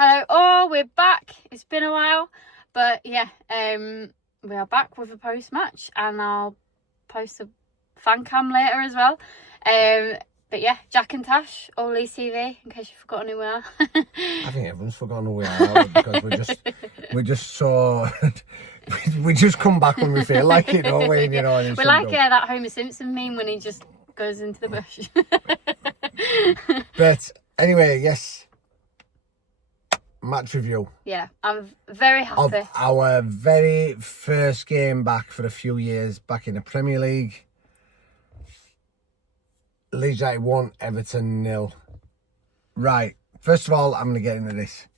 Hello all, we're back. It's been a while, but yeah, we are back with a post-match, and I'll post a fan cam later as well. But yeah, Jack and Tash, all Leeds TV, in case you've forgotten who we are. I think everyone's forgotten who we are because we're just so we just come back when we feel like it, don't we? You know, and we're like that Homer Simpson meme when he just goes into the bush. But anyway, yes. Match review. Yeah, I'm very happy. Of our very first game back for a few years, back in the Premier League. Leeds United 1, Everton 0. Right, first of all, I'm going to get into this.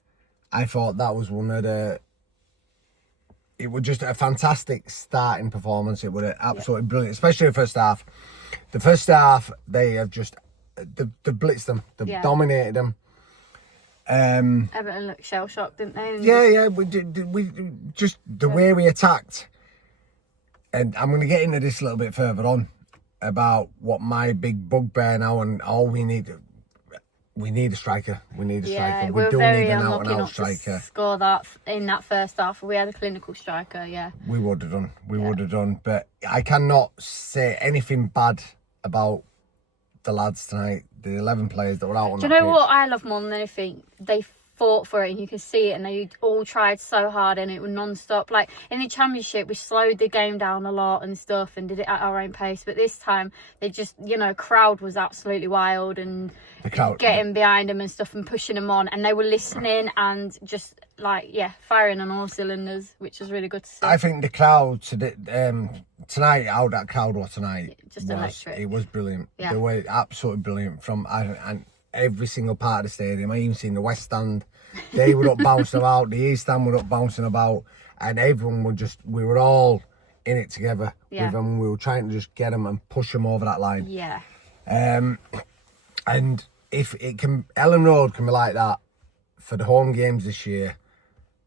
I thought that was one of the... It was just a fantastic starting performance. It was absolutely brilliant, especially the first half. The first half, they have just... They blitzed them. They've dominated them. Everton looked shell-shocked, didn't they? Yeah, we just the way we attacked. And I'm going to get into this a little bit further on about what my big bugbear now, and all we need a striker. We need a striker. We do need an out-and-out striker. To score that in that first half. We had a clinical striker, yeah. We would have done. We would have done. But I cannot say anything bad about the lads tonight. The 11 players that were out on Do you know what I love more than anything? They fought for it, and you can see it, and they all tried so hard, and it was non-stop. Like in the Championship, we slowed the game down a lot and stuff and did it at our own pace, but this time they just, crowd was absolutely wild, and getting behind them and stuff and pushing them on, and they were listening and just firing on all cylinders, which was really good to see. I think the crowd tonight, how that crowd was tonight, electric. It was brilliant. Yeah. They were absolutely brilliant from and every single part of the stadium. I even seen the West Stand. They were up bouncing about. The East Stand were up bouncing about, and everyone we were all in it together with them. We were trying to just get them and push them over that line. Yeah. And if it can, Ellen Road can be like that for the home games this year,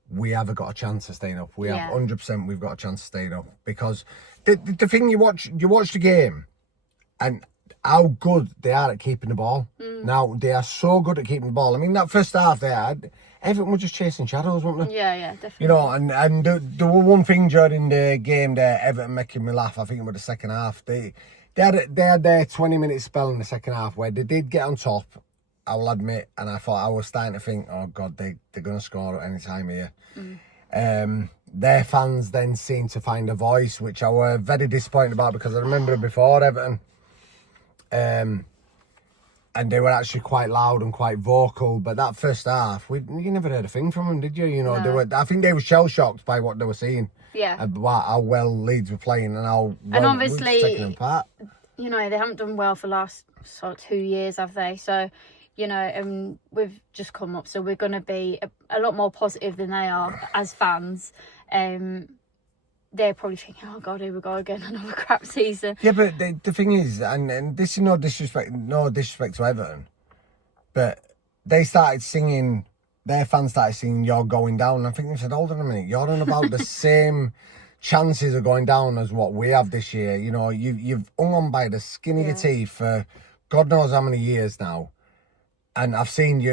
we have got a chance of staying up. We have 100%. We've got a chance of staying up, because the thing you watch the game, and how good they are at keeping the ball. Now they are so good at keeping the ball. I mean, that first half there, everyone was just chasing shadows, weren't they? Yeah, definitely. And there was one thing during the game there, Everton making me laugh. I think it was the second half. They had their 20-minute spell in the second half where they did get on top, I will admit, and I was starting to think, oh God, they're going to score at any time here. Their fans then seemed to find a voice, which I were very disappointed about, because I remember before Everton, and they were actually quite loud and quite vocal. But that first half, you never heard a thing from them, did you? No. I think they were shell-shocked by what they were seeing. Yeah. About how well Leeds were playing and how well obviously, we were taking them apart. They haven't done well for the last 2 years, have they? So, we've just come up, so we're going to be a lot more positive than they are as fans. They're probably thinking, oh God, here we go again, another crap season. Yeah, but the thing is, and this is no disrespect to Everton, but their fans started singing "You're Going Down." And I think they said, hold on a minute, you're on about the same chances of going down as what we have this year. You've hung on by the skin of your teeth for God knows how many years now. And I've seen you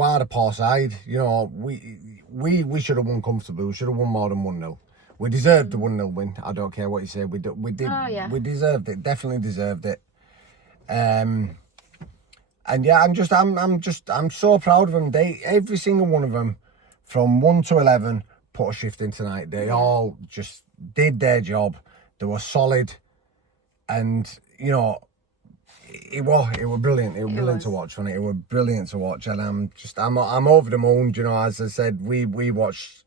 are the poor side. We should have won comfortably. We should have won more than 1-0. We deserved the 1-0 win. I don't care what you say. We did. Oh, yeah. We deserved it. Definitely deserved it. And yeah, I'm so proud of them. Every single one of them, from 1 to 11, put a shift in tonight. They all just did their job. They were solid, and it was brilliant. It was brilliant to watch, wasn't it? It was brilliant to watch, and I'm over the moon. As I said, we watched.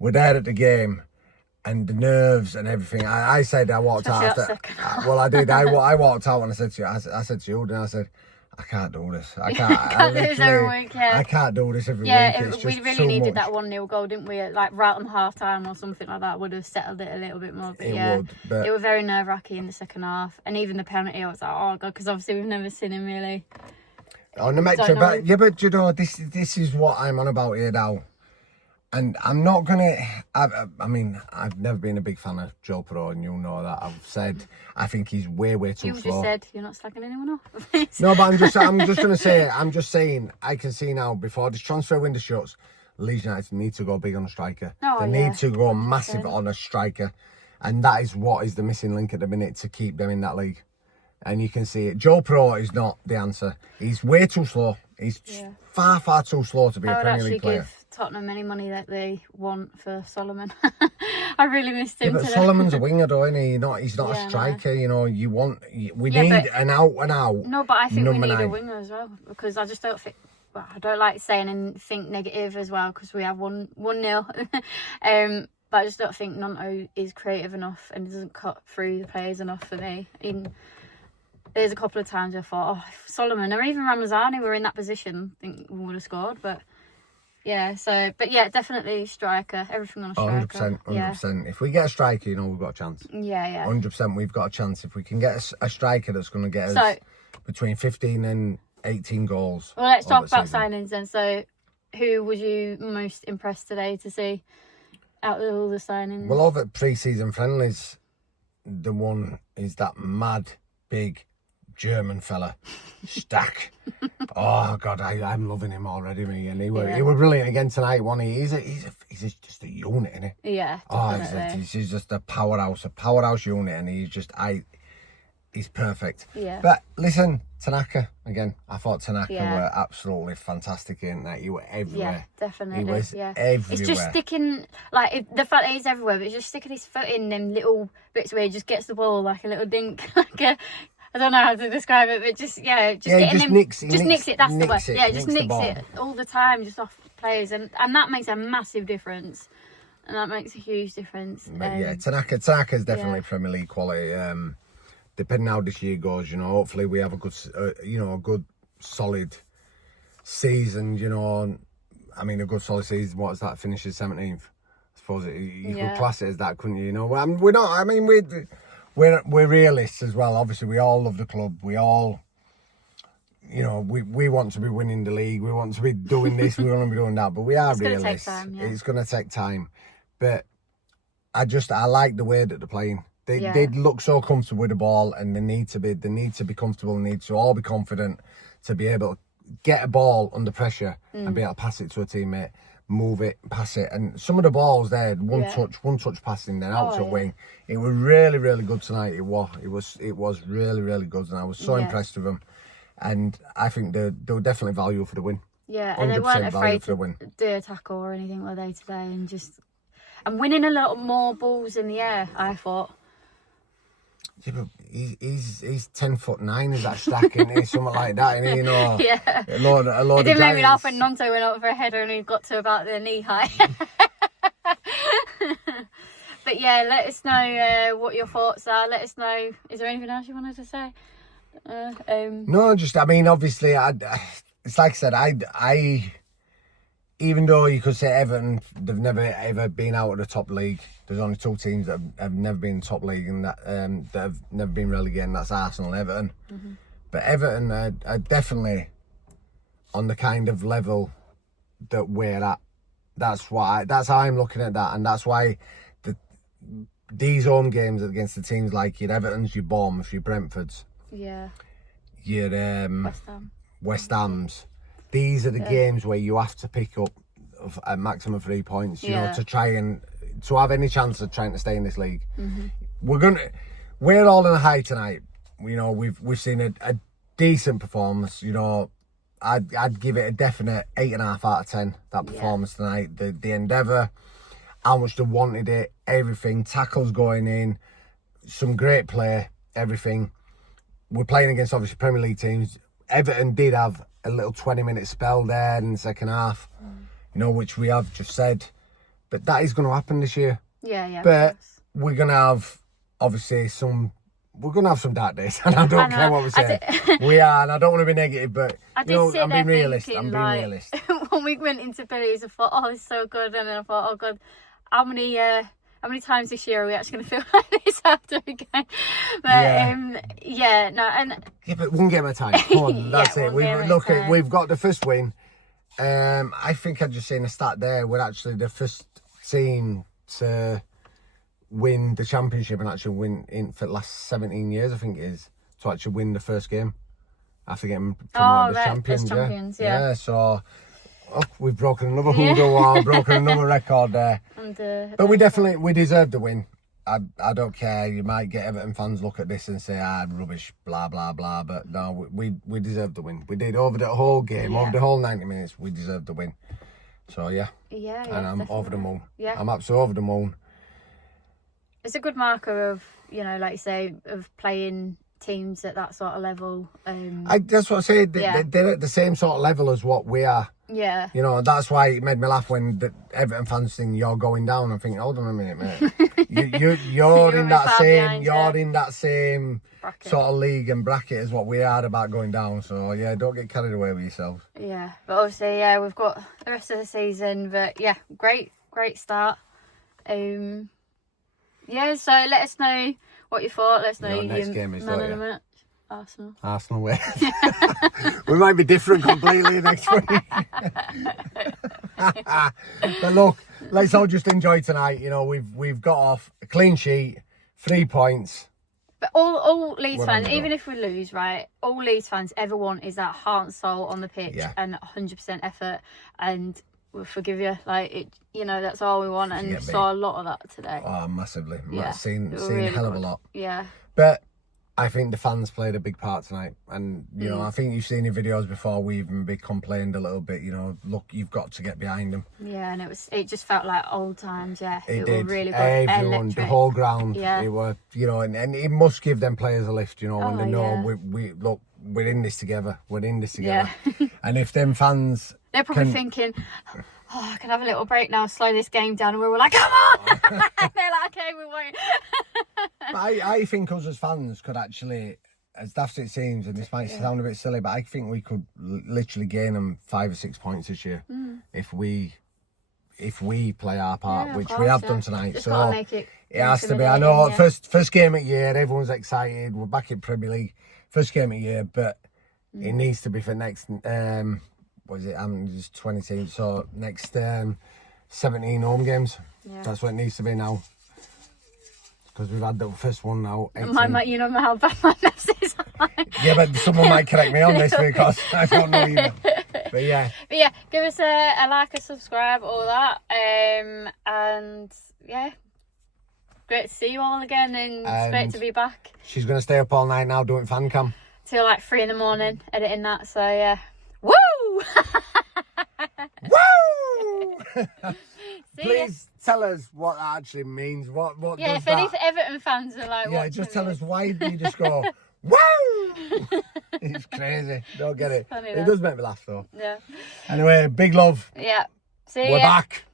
We're there at the game, and the nerves and everything. I said I walked out after. Well, I did. I walked out, and I said to you, and I said, I can't do this. I can't. Do this every week. Yeah. I can't do this every week. We really needed that 1-0 goal, didn't we? Like right on half time or something like that would have settled it a little bit more. But it was very nerve-wracking in the second half, and even the penalty, I was like, oh God, because obviously we've never seen him really. On the match, but this is what I'm on about here now. And I'm not going to... I mean, I've never been a big fan of Joe Pro, and you know that. I've said I think he's way too You slow. just said you're not slagging anyone off. No, but I'm just going to say, I'm just saying, I can see now, before this transfer window shuts, Leeds United need to go big on a striker. They need to go massive on a striker. And that is what is the missing link at the minute to keep them in that league. And you can see it. Joe Pro is not the answer. He's way too slow. He's far too slow to be a Premier League player. Give Tottenham any money that they want for Solomon. I really missed him. Yeah, but Solomon's a winger, though, isn't he? He's not a striker. You know, we need an out and out. No, but I think we need 9. a winger as well, because I just don't think. Well, I don't like saying and think negative as well, because we have 1-0. But I just don't think Nonto is creative enough and doesn't cut through the players enough for me. There's a couple of times I thought, if Solomon or even Ramazani were in that position, I think we would have scored. But definitely striker. Everything on a striker. 100%. If we get a striker, you know we've got a chance. Yeah. 100%, we've got a chance. If we can get a striker that's going to get us between 15 and 18 goals. Well, let's talk about signings then. So, who was you most impressed today to see out of all the signings? Well, over pre-season friendlies, the one is that mad, big German fella, Stack. Oh God, I'm loving him already, me. And he were brilliant again tonight, wasn't he? He's just a unit, isn't he? Yeah, definitely. He's just a powerhouse unit, and he's perfect. Yeah. But listen, Tanaka again. I thought Tanaka were absolutely fantastic in that. He were everywhere. Yeah, definitely. He was everywhere. It's just sticking, like the fact that he's everywhere, but it's just sticking his foot in them little bits where he just gets the ball like a little dink, I don't know how to describe it, but just getting him, nicks it. That's the word. Yeah, just nicks it all the time, just off players, and that makes a massive difference, and that makes a huge difference. But Tanaka's definitely Premier League quality. Depending how this year goes, you know, hopefully we have a good, solid season. You know, I mean, a good solid season. What is that? Finishes 17th. I suppose you could class it as that, couldn't you? You know, we're not. I mean, we're realists as well. Obviously, we all love the club. We all, you know, we want to be winning the league. We want to be doing this. We want to be doing that. But we are realists. It's going to take time. But I like the way that they're playing. They look so comfortable with the ball, and they need to be comfortable. They need to all be confident to be able to get a ball under pressure and be able to pass it to a teammate, move it, pass it. And some of the balls there, one touch passing, then out to a wing. It was really, really good tonight. It was really, really good, and I was so impressed with them. And I think they were definitely value for the win. Yeah, and they weren't afraid to do a tackle or anything, were they, today? And winning a lot more balls in the air, I thought. Yeah, but he's 10'9", is that Stack, isn't he? Something like that, and you know. Yeah. A load it didn't make me laugh when Nonto went up for a header and he got to about their knee height. But yeah, let us know what your thoughts are. Let us know. Is there anything else you wanted to say? No, I mean, obviously, it's like I said, I even though you could say Everton, they've never ever been out of the top league. There's only 2 teams that have never been in the top league and that have never been relegated, and that's Arsenal and Everton. Mm-hmm. But Everton are definitely on the kind of level that we're at. That's how I'm looking at that, and that's why these home games against the teams like your Evertons, your Bournemouth, your Brentfords, your West Ham's. These are the games where you have to pick up a maximum 3 points, you know, to try and to have any chance of trying to stay in this league. Mm-hmm. We're all in a high tonight. You know, we've seen a decent performance. You know, I'd give it a definite 8.5 out of 10. That performance tonight, the endeavour, how much they wanted it, everything, tackles going in, some great play, everything. We're playing against obviously Premier League teams. Everton did have a little 20-minute spell there in the second half, you know, which we have just said. But that is going to happen this year. Yeah. But we're going to have, obviously, some dark days. And I don't care what we say. We are, and I don't want to be negative, but, I'm being realist. I'm being realist. When we went into Billy's, I thought, oh, it's so good. And then I thought, oh, God, how many times this year are we actually going to feel like this after a game? But, Yeah, but one game at a time. Come on, that's it. We've got the first win. I think I just seen a stat there. We're actually the first team to win the championship and actually win in for the last 17 years, I think it is, to actually win the first game after getting promoted as champions. Yeah, so we've broken another hoodoo wall, broken another record there. But we deserved the win. I don't care. You might get Everton fans look at this and say, rubbish, blah, blah, blah. But no, we deserved the win. We did over the whole game, over the whole 90 minutes. We deserved the win. So, yeah. And I'm definitely over the moon. Yeah. I'm absolutely over the moon. It's a good marker of, like you say, of playing teams at that sort of level. That's what I say. They're at the same sort of level as what we are. Yeah. That's why it made me laugh when the Everton fans think you're going down. I'm thinking, hold on a minute, mate. you're in that same bracket. Sort of league and bracket as what we are about going down. So yeah, don't get carried away with yourselves. Yeah, but obviously, we've got the rest of the season. But yeah, great start. Yeah, so let us know what you thought. Let us know your next game is, man of the match. Arsenal win. We might be different completely next week. But look, let's all just enjoy tonight. We've got off a clean sheet, 3 points. But all Leeds fans, even if we lose, right, all Leeds fans ever want is that heart and soul on the pitch and 100% effort, and we'll forgive you. That's all we want, and saw a lot of that today. Oh, massively. Yeah. Seen really a hell of a lot. Yeah. But I think the fans played a big part tonight, and I think you've seen in videos before. We even complained a little bit. Look, you've got to get behind them. Yeah, and it just felt like old times. Yeah, it did. Was really good. Everyone, electric. The whole ground. Yeah, it was. And it must give them players a lift. When they know we're in this together. We're in this together. Yeah. And if them fans, they're probably thinking, I can have a little break now, slow this game down, and we were like, come on. They're like, okay, we won't. But I think us as fans could actually, as daft as it seems, and this might sound a bit silly, but I think we could literally gain them 5 or 6 points this year if we play our part, which we have done tonight. Just so make it has to be. I know first game of year, everyone's excited. We're back in Premier League, first game of year, but it needs to be for next. What is it? There's 20 teams, so next 17 home games. Yeah. That's what it needs to be now. Because we've had the first one now. My how bad my maths is. Yeah, but someone might correct me on this because I don't know either. But yeah, give us a like, a subscribe, all that. And yeah, great to see you all again, and it's great to be back. She's going to stay up all night now doing fan cam. Till like 3 a.m, editing that, so yeah. Woo! Woo! Please tell us what that actually means. What yeah, does if any Everton fans are like, yeah, just tell us why do you just go, woo! It's crazy. Don't get it. It does make me laugh though. Yeah. Anyway, big love. Yeah. See ya. We're back.